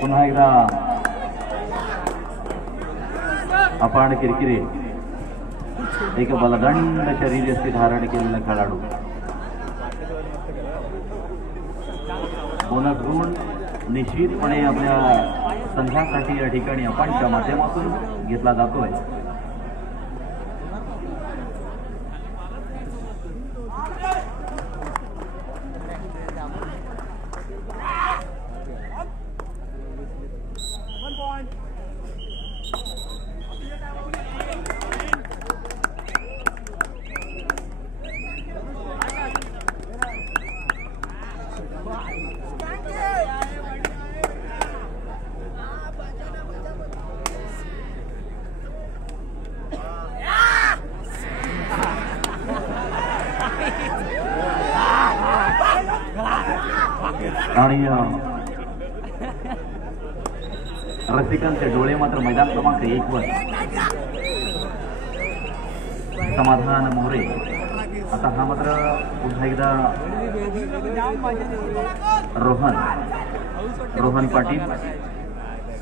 पुन्हा एकदा आपण किरकिरे एक बलदंड शरीरयष्टी धारण केलेला खेळाडू बोनस गुण निश्चितपणे आपल्या संघासाठी या ठिकाणी आपणच्या माध्यमातून घेतला जातोय. आणि रसिकांचे डोळे मात्र मैदान क्रमांक 1 वर समाधान मोरे. आता हा मात्र पुन्हा एकदा रोहन पाटील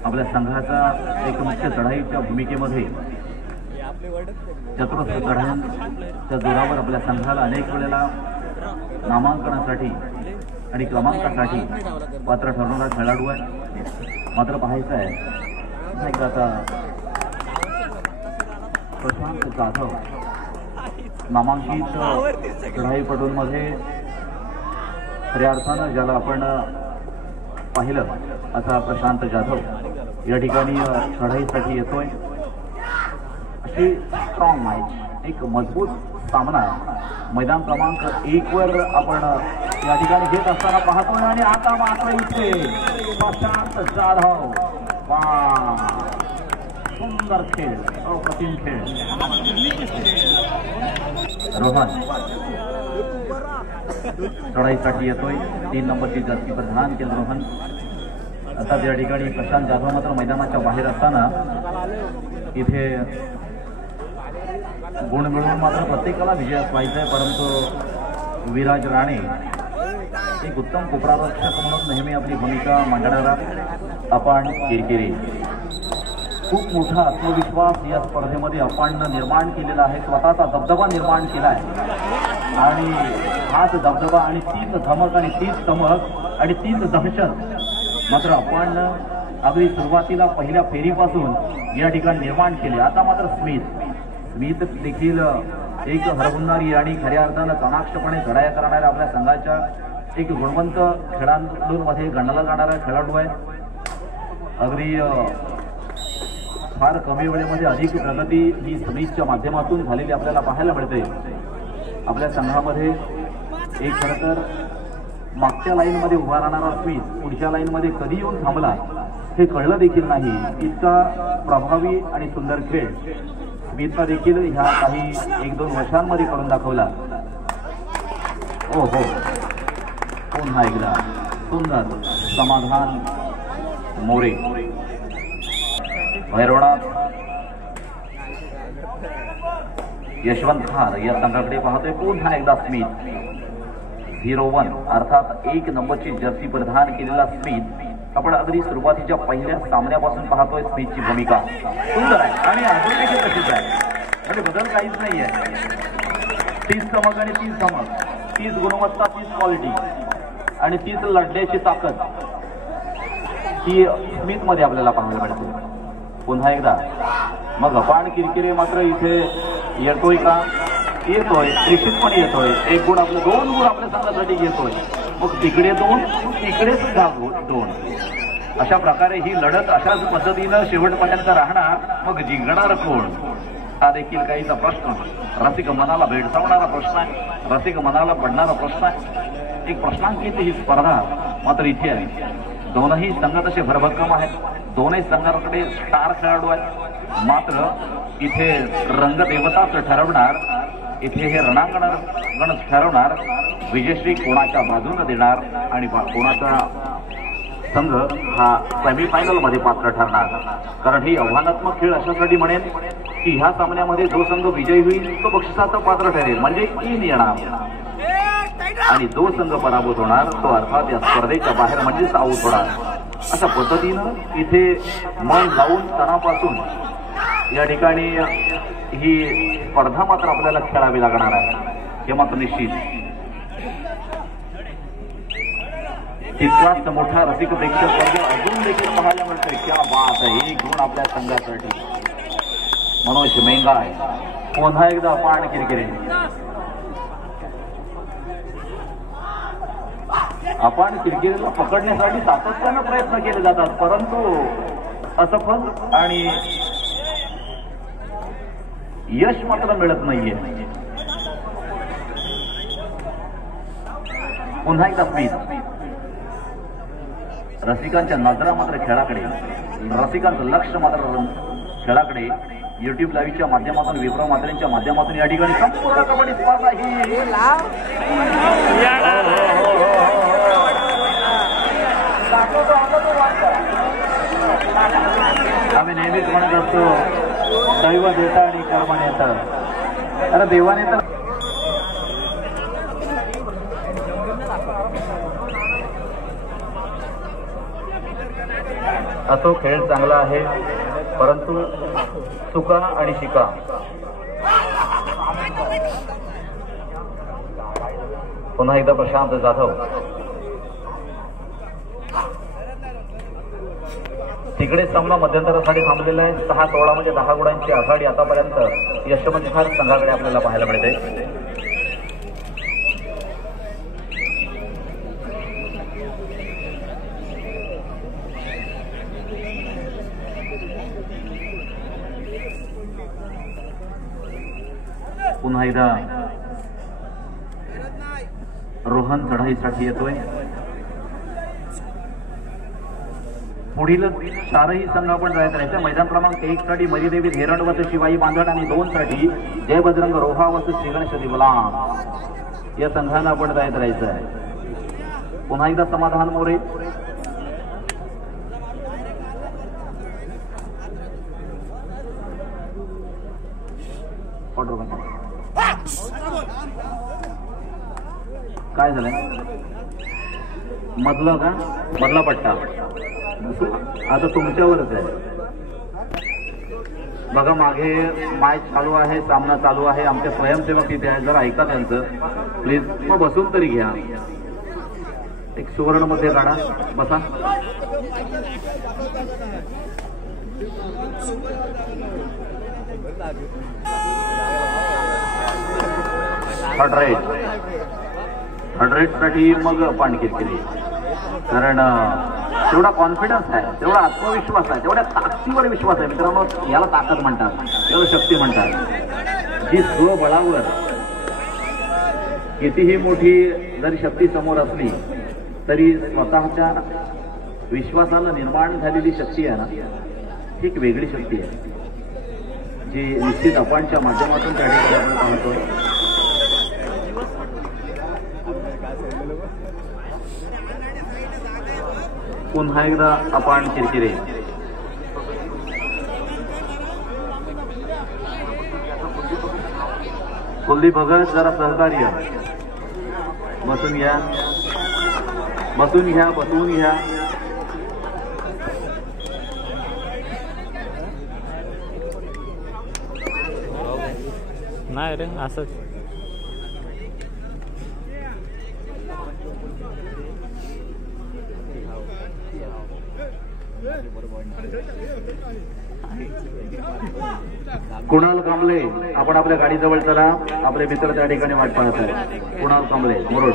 आपल्या संघाचा एक मुख्य चढाईच्या भूमिकेमध्ये चतुरस्र चढाईच्या जोरावर आपल्या संघाला अनेक वेळेला नामांकनासाठी आणि क्रमांकासाठी पात्र ठरणारा खेळाडू आहे. मात्र पाहायचं आहे एकदा आता प्रशांत जाधव नामांकित चढाईपटूंमध्ये खऱ्या अर्थानं ज्याला आपण पाहिलं असा प्रशांत जाधव या ठिकाणी चढाईसाठी येतोय. अशी स्ट्रॉंग मॅच, एक मजबूत सामना मैदान क्रमांक 1 वर आपण या ठिकाणी घेत असताना पाहतोय. आणि आता मात्र इथे प्रशांत जाधव, सुंदर खेळ, अप्रतिम खेळ. रोहन चढाईसाठी येतोय, 3 नंबरची जर्सी प्रधान केलं रोहन. आता या ठिकाणी प्रशांत जाधव मात्र मैदानाच्या बाहेर असताना इथे गुण मिळवून मात्र प्रत्येकाला विजयास पाहिजे. परंतु विराज राणे एक उत्तम कोपरारक्षक म्हणून नेहमी आपली भूमिका मांडणारा आपण किरकिरे, खूप मोठा आत्मविश्वास या स्पर्धेमध्ये आपण निर्माण केलेला आहे. स्वतःचा दबदबा निर्माण केला आहे आणि हाच दबदबा आणि तीच धमक आणि तीच चमक आणि तीच दहशत मात्र आपण अगदी सुरुवातीला पहिल्या फेरीपासून या ठिकाणी निर्माण केले. आता मात्र स्मिथ देखील एक हरभुनणारी आणि खऱ्या अर्थानं चाणाक्षपणे चढाया करणाऱ्या आपल्या संघाच्या एक गुणवंत खेळाडूंमध्ये गणला जाणारा खेळाडू आहे. अगदी फार कमी वेळेमध्ये अधिक प्रगती ही स्मिथच्या माध्यमातून झालेली आपल्याला पाहायला मिळते. आपल्या संघामध्ये एक खरं तर मागच्या लाईनमध्ये उभा राहणारा स्मिथ पुढच्या लाईनमध्ये कधी येऊन थांबला हे कळलं देखील नाही. इतका प्रभावी आणि सुंदर खेळ स्मिथला देखील ह्या काही 1-2 वर्षांमध्ये करून दाखवला. हो पुन्हा एकदा सुंदर समाधान मोरे. भैरवनाथ यशवंत खार या संघाकडे पाहतोय. पुन्हा एकदा स्मिथ 01 अर्थात 1 नंबरची जर्सी परिधान केलेला स्मिथ आपण अगदी सुरुवातीच्या पहिल्या सामन्यापासून पाहतोय. स्मिथची भूमिका सुंदर आहे आणि अजून देखील तशीच आहे, म्हणजे बदल काहीच नाही आहे. 30 चमक आणि 30 चमक, 30 गुणवत्ता, 30 क्वालिटी आणि 30 लढण्याची ताकद ही स्मिथमध्ये आपल्याला पाहायला मिळते. पुन्हा एकदा मग आपण किरकिरे मात्र इथे येतोय का? येतोय, निश्चितपणे येतोय. 1 गुण आपले 2 गुण आपल्या संघासाठी घेतोय. मग तिकडे 2, तिकडे सुद्धा 2. अशा प्रकारे ही लढत अशाच पद्धतीनं शेवटपर्यंत राहणार. मग जिंकणार कोण हा देखील काहीचा प्रश्न, रसिक मनाला भेडसावणारा प्रश्न आहे, रसिक मनाला पडणारा प्रश्न आहे. एक प्रश्नांकित ही स्पर्धा मात्र इथे आहे. दोनही संघ तसे भरभक्कम आहेत, दोनही संघाकडे स्टार खेळाडू आहेत. मात्र इथे रंगदेवताच ठरवणार इथे हे रणांगण ठरवणार विजयश्री कोणाच्या बाजूने देणार आणि कोणाचा संघ हा सेमीफायनल मध्ये पात्र ठरणार. कारण ही आव्हानात्मक खेळ अशासाठी म्हणेन की ह्या सामन्यामध्ये जो संघ विजयी होईल तो बक्षिसाचं पात्र ठरेल, म्हणजे 3 येणार आणि जो संघ पराभूत होणार तो अर्थात या स्पर्धेच्या बाहेर म्हणजेच आऊट होणार. अशा पद्धतीनं इथे मन लावून तणापासून या ठिकाणी ही स्पर्धा मात्र आपल्याला खेळावी लागणार आहे, हे मात्र निश्चित. तितकाच मोठा रसिक प्रेक्षक वर्ग अजून देखील पाहायला मिळतोय. क्या बात आहे, एक गुण आपल्या संघासाठी. मनोज मेंगाय पुन्हा एकदा पाण किरकिरे. आपण किरकिरेला पकडण्यासाठी सातत्यानं प्रयत्न केले जातात, परंतु असफल आणि यश मात्र मिळत नाहीये. पुन्हा एकदा स्मिथ. रसिकांच्या नजरा मात्र खेळाकडे, रसिकांचं लक्ष मात्र खेळाकडे. युट्यूब लाईव्हच्या माध्यमातून, विप्रो मात्रेंच्या माध्यमातून या ठिकाणी संपूर्ण कबड्डी स्पर्धा ही आम्ही नेहमीच म्हणत असतो दैव देता आणि कर्म नेता. अरे देवाने तर असो, खेळ चांगला आहे, परंतु चुका आणि शिका. पुन्हा एकदा प्रशांत जाधव. तिकडे सामना मध्यंतरासाठी थांबलेला आहे. 6-16 म्हणजे 10 गुणांची आघाडी आतापर्यंत यशवंतधार संघाकडे आपल्याला पाहायला मिळते. पुन्हा एकदा रोहन चढाईसाठी येतोय. पुढील 4ही संघ आपण जायचं राहायचं. मैदान क्रमांक 1 साठी मरीदेवी धेरंड वस शिवाई बांधड आणि 2 साठी जय बजरंग रोहा वस श्रीगणेश दिवला या संघाला आपण जायचं राहायचं आहे. पुन्हा एकदा समाधान मोरे. काय झालंय? मधला का? मधला पट्टा आता तुमच्यावरच आहे बघा. मागे मॅच चालू आहे, सामना चालू आहे. आमचे स्वयंसेवक तिथे आहे, जरा ऐका त्यांचं प्लीज. मग बसून तरी घ्या. एक सुवर्ण मध्ये काढा, बसा. थर्ड रेट साठी मग पाणकीर केली. कारण तेवढा कॉन्फिडन्स आहे, तेवढा आत्मविश्वास आहे, तेवढ्या ताकदीवर विश्वास आहे मित्रांनो. याला ताकद म्हणतात, याला शक्ती म्हणतात. जी स्वबळावर कितीही मोठी जरी शक्ती समोर असली तरी स्वतःच्या विश्वासाला निर्माण झालेली शक्ती आहे ना, ही एक वेगळी शक्ती आहे जी निश्चित अपांच्या माध्यमातून त्या ठिकाणी आपण पाहतोय. पुन्हा एकदा आपण किरकिरे. कुलदीप भगत जरा सहकार्य. बसून घ्या, बसून घ्या, बसून घ्या. नाही रे असंच. कुणाल कांबळे आपण आपल्या गाडीजवळ चला. आपले मित्र त्या ठिकाणी वाट पाहत आहेत. कुणाल कांबळे मुरुड.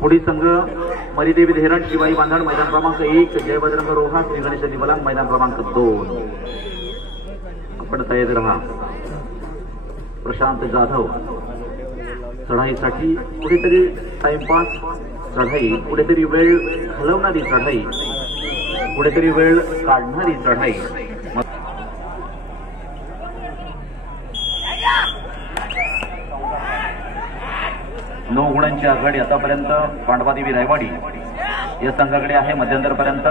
पुढील संघ मरीदेवी धेरण शिवाई बांधण मैदान क्रमांक 1, जय बजरंग रोहा श्री गणेश दिवलांग मैदान क्रमांक 2. आपण तयार राहा. प्रशांत जाधव चढाईसाठी कुठेतरी टाइमपास, चढाई कुठेतरी वेळ हलवणारी चढाई, कुठेतरी वेळ काढणारी चढाई. 9 गुणांची आघाडी आतापर्यंत पांडवादेवी रायवाडी या संघाकडे आहे मध्यंतरपर्यंत,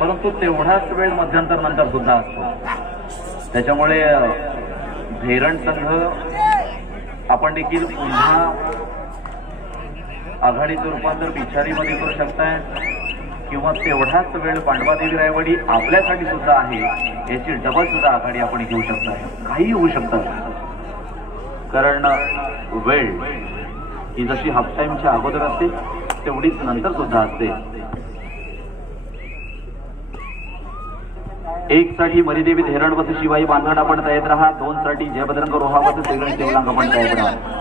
परंतु तेवढाच वेळ मध्यंतर नंतर सुद्धा असतो. त्याच्यामुळे धैरण संघ आपण देखील पुन्हा आघाडीचं रूपांतर पिछारीमध्ये करू शकताय किंवा तेवढाच वेळ पांडवादेवी रायवाडी आपल्यासाठी सुद्धा आहे याची डबल सुद्धा आघाडी आपण घेऊ शकताय. काही होऊ शकतं, कारण वेळ ही जशी हाफ टाइमच्या अगोदर असते तेवढीच नंतर सुद्धा असते. 1 साठी मरीदेवी धैरण वस शिवाई बांधण आपण तयार राहा. 2 साठी जयबजरंग रोहा वस सेगण शिवलांग आपण तयार राहा.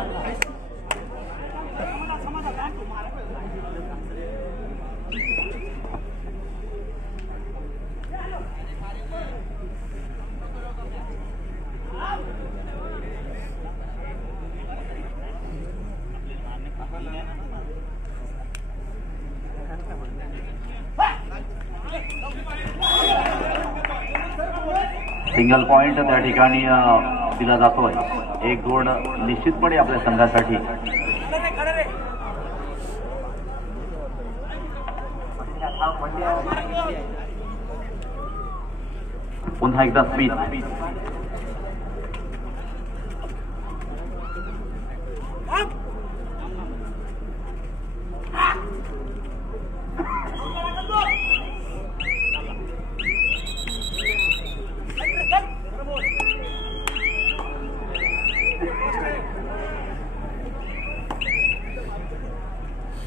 सिंगल पॉइंट त्या ठिकाणी दिला जातोय. 1 गुण निश्चितपणे आपल्या संघासाठी. पुन्हा एकदा स्मिथ.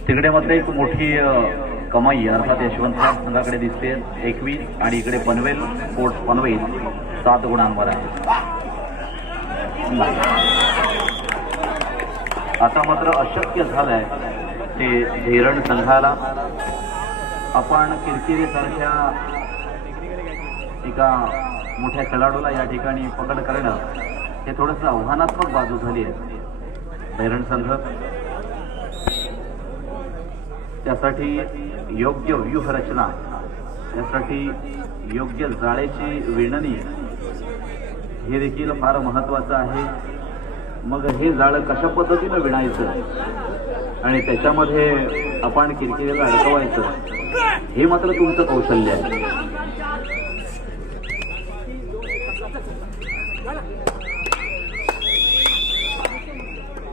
तिकडे मात्र एक मोठी कमाई अर्थात यशवंत संघाकडे दिसते 21 आणि इकडे पनवेल स्पोर्ट्स पनवेल 7 गुणांवर आहे. आता मात्र अशक्य झालंय ते धैरण संघाला. आपण किरकिरे सारख्या एका मोठ्या खेळाडूला या ठिकाणी पकड करणं हे थोडंसं आव्हानात्मक बाजू झाली आहे. धैरण संघ त्यासाठी योग्य व्यूहरचना, त्यासाठी योग्य जाळेची विणणी हे देखील फार महत्त्वाचं आहे. मग हे जाळं कशा पद्धतीनं विणायचं आणि त्याच्यामध्ये आपण किरकिरीला अडकवायचं हे मात्र तुमचं कौशल्य आहे.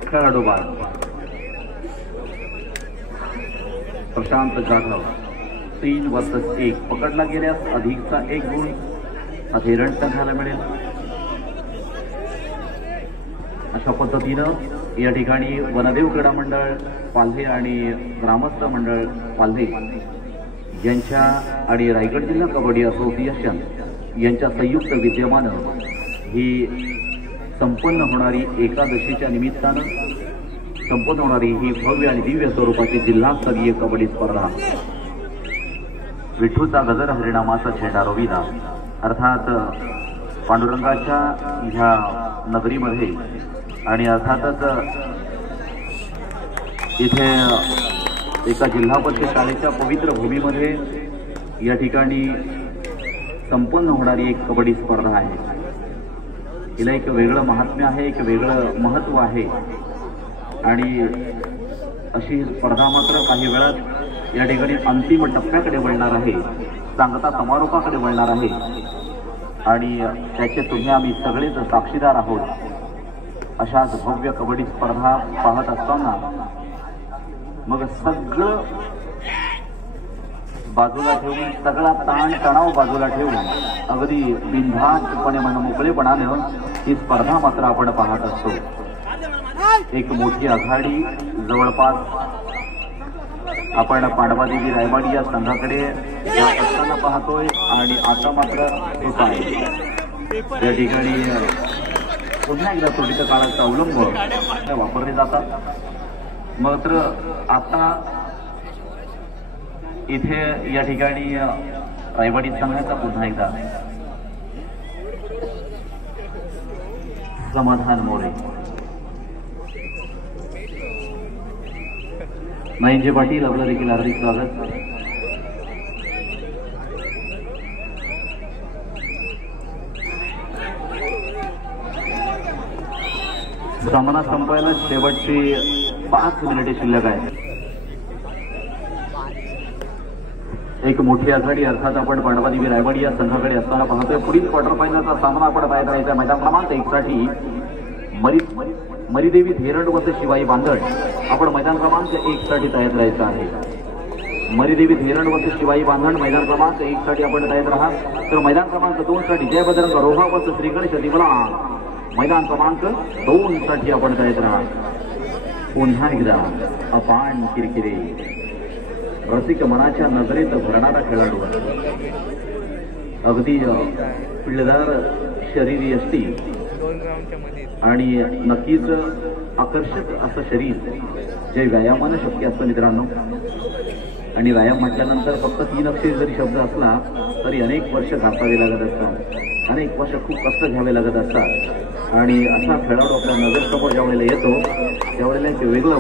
खेळाडू बाद प्रशांत जाधव 3 वर्सेस 1 पकडला गेल्यास अधिकचा 1 गुण हा धैरण संघाला मिळेल. अशा पद्धतीनं या ठिकाणी वनदेव क्रीडा मंडळ पाल्हे आणि ग्रामस्थ मंडळ पाल्हे यांच्या आणि रायगड जिल्हा कबड्डी असोसिएशन यांच्या संयुक्त विद्यमानं ही संपन्न होणारी एकादशीच्या निमित्तानं संपन्न होणारी ही भव्य आणि दिव्य स्वरूपाची जिल्हास्तरीय कबड्डी स्पर्धा विठूचा गजर हरिनामाचा छेडा रोविला अर्थात पांडुरंगाच्या ह्या नगरीमध्ये आणि अर्थातच इथे एका जिल्हा परिषद शाळेच्या पवित्र भूमीमध्ये या ठिकाणी संपन्न होणारी एक कबड्डी स्पर्धा आहे. हिला एक वेगळं महात्म्य आहे, एक वेगळं महत्त्व आहे आणि अशी स्पर्धा मात्र काही वेळात या ठिकाणी अंतिम टप्प्याकडे वळणार आहे, सांगता समारोपाकडे वळणार आहे आणि त्याचे तुम्ही आम्ही सगळेच साक्षीदार आहोत. अशाच भव्य कबड्डी स्पर्धा पाहत असताना मग सगळं बाजूला ठेवून, सगळा ताण तणाव बाजूला ठेवून अगदी बिनधास्तपणे मोकळेपणानं ही स्पर्धा मात्र आपण पाहत असतो. एक मोठी आघाडी जवळपास आपण पांडवादेवी रायवाडी या संघाकडे जात असताना पाहतोय आणि आता मात्र होत आहे. या ठिकाणी पुन्हा एकदा चोरीच्या काळाचा अवलंब वापरले जातात. मात्र आता इथे या ठिकाणी रायवाडी संघाचा पुन्हा एकदा समाधान मोरे, महेंद्र पाटील आपलं देखील हार्दिक स्वागत. सामना संपायला शेवटची 5 मिनिटे शिल्लक आहे. एक मोठी आघाडी अर्थात आपण पांडवादेवी रायगड या संघाकडे असताना पाहतोय. पुढील क्वार्टर फायनलचा सामना आपण पाहत राहायचा. मैदान क्रमांक 1 साठी मरीदेवी धेरंड वरती शिवाई बांधण आपण मैदान क्रमांक 1 साठी तयार राहायचं आहे. मरीदेवी धेरंड वरती शिवाई बांधण मैदान क्रमांक 1 साठी आपण तयार राहा. तर मैदान क्रमांक 2 साठी जय बजरंग रोहा वरती श्री गणेश दिवला मैदान क्रमांक 2 साठी आपण तयार राहा. पुन्हा एकदा अपान किरकिरे रसिक मनाच्या नजरेत भरणारा खेळाडू अगदी पिळदार शरीर असती आणि नक्कीच आकर्षक असं शरीर जे व्यायामानं शक्य असतं मित्रांनो. आणि व्यायाम म्हटल्यानंतर फक्त 3 अक्षरी जरी शब्द असला तरी अनेक वर्ष घासावे लागत असतात, अनेक वर्ष खूप कष्ट घ्यावे लागत असतात. आणि असा खेळाडू आपल्या नजरेसमोर ज्यावेळेला येतो त्यावेळेला एक वेगळं